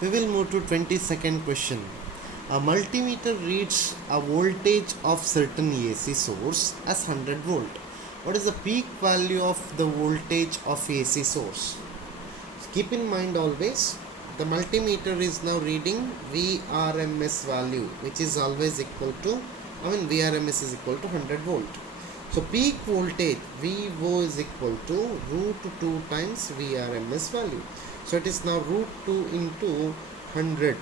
We will move to 22nd question. A multimeter reads a voltage of certain AC source as 100 volt. What is the peak value of the voltage of AC source? Keep in mind always the multimeter is now reading VRMS value, which is always equal to, VRMS is equal to 100 volt. So peak voltage VO is equal to root 2 times VRMS value. So it is now root 2 into 100,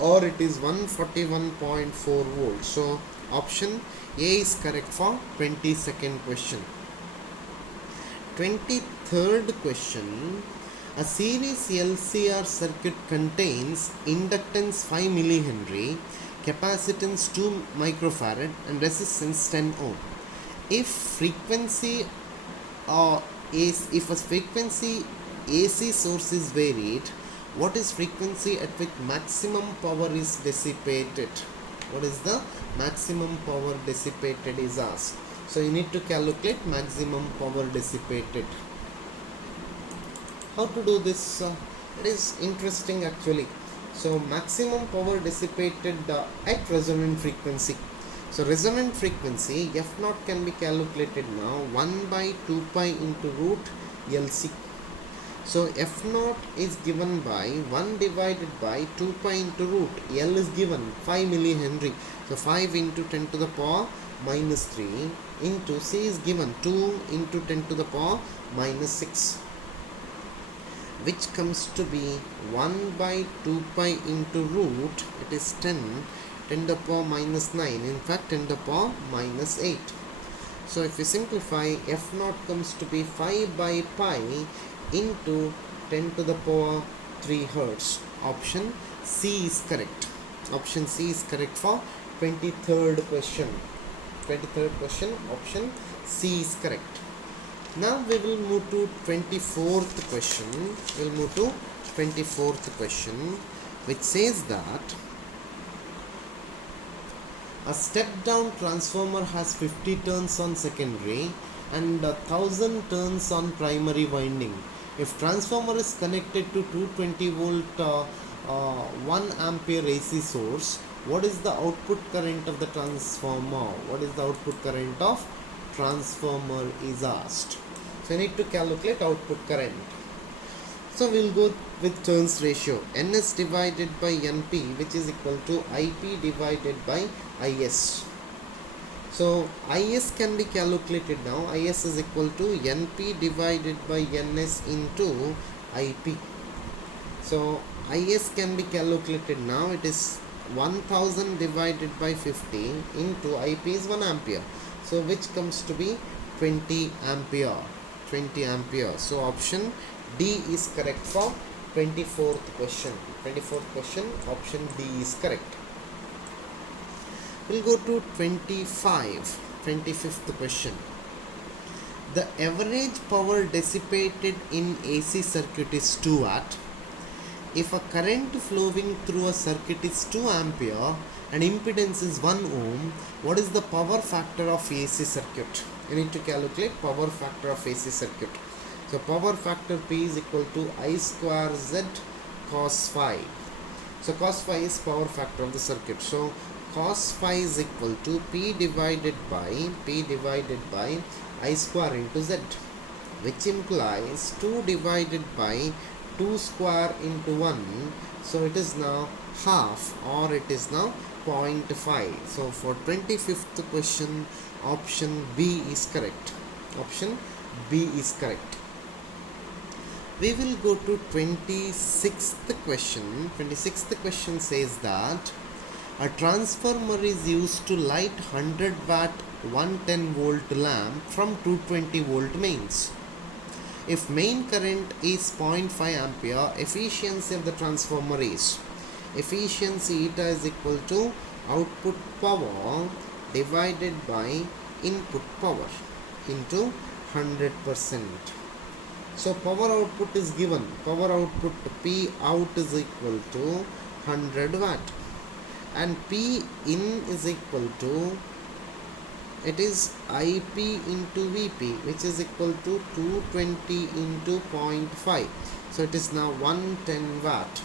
or it is 141.4 volts. So option A is correct for 22nd question. 23rd question. A series LCR circuit contains inductance 5 millihenry, capacitance 2 microfarad and resistance 10 ohm. If a frequency AC source is varied, what is frequency at which maximum power is dissipated? What is the maximum power dissipated is asked. So you need to calculate maximum power dissipated. How to do this? It is interesting actually. So maximum power dissipated at resonant frequency. So resonant frequency F0 can be calculated now 1 by 2 pi into root LC. So F0 is given by 1 divided by 2 pi into root. L is given 5 millihenry. So 5 into 10 to the power minus 3 into C is given 2 into 10 to the power minus 6, which comes to be 1 by 2 pi into root, it is 10 to the power minus 9, in fact 10 to the power minus 8. So if we simplify, F0 comes to be 5 by pi into 10 to the power 3 hertz. Option C is correct. Option C is correct for 23rd question. 23rd question, option C is correct. Now we will move to 24th question. We'll move to 24th question, which says that a step down transformer has 50 turns on secondary and 1000 turns on primary winding. If transformer is connected to 220 volt 1 ampere AC source, what is the output current of the transformer? What is the output current of transformer is asked. So you need to calculate output current. So we'll go with turns ratio. NS divided by NP, which is equal to IP divided by IS. So IS can be calculated now. IS is equal to NP divided by NS into IP. So IS can be calculated now. It is 1000 divided by 50 into IP is 1 ampere. So which comes to be 20 ampere. 20 ampere. So option D is correct for 24th question. 24th question, option D is correct. We'll go to 25th question. The average power dissipated in AC circuit is 2 watt. If a current flowing through a circuit is 2 ampere and impedance is 1 ohm, what is the power factor of AC circuit? You need to calculate power factor of AC circuit. So power factor P is equal to I square Z cos phi. So cos phi is power factor of the circuit. So cos phi is equal to P divided by I square into Z, which implies 2 divided by 2 square into 1. So it is now half, or it is now 0.5. So for 25th question, option B is correct. Option B is correct. We will go to 26th question. 26th question says that a transformer is used to light 100 watt 110 volt lamp from 220 volt mains. If main current is 0.5 ampere, efficiency of the transformer is, efficiency eta is equal to output power divided by input power into 100%. So power output is given. Power output P out is equal to 100 watt and P in is equal to, it is IP into VP, which is equal to 220 into 0.5. So it is now 110 watt.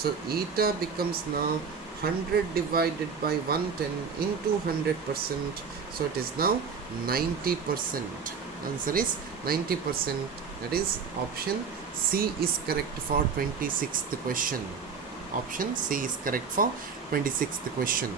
So eta becomes now 100 divided by 110 into 100%. So it is now 90%. Answer is 90%. That is option C is correct for 26th question. Option C is correct for 26th question.